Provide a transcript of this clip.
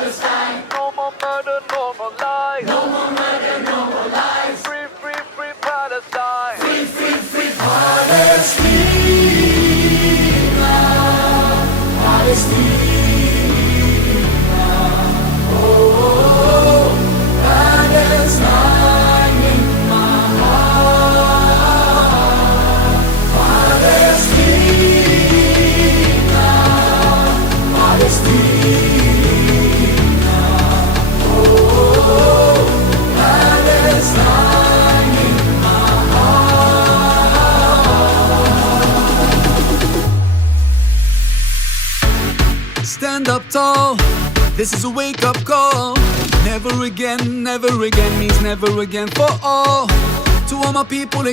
No more murder, no more lies. No more murder, no more lies. Free, free, free Palestine. Free, free, free Palestina. Palestina. Oh, Palestine in my heart. Palestina. Palestina. Stand up tall, this is a wake-up call. Never again means never again for all. To all my people in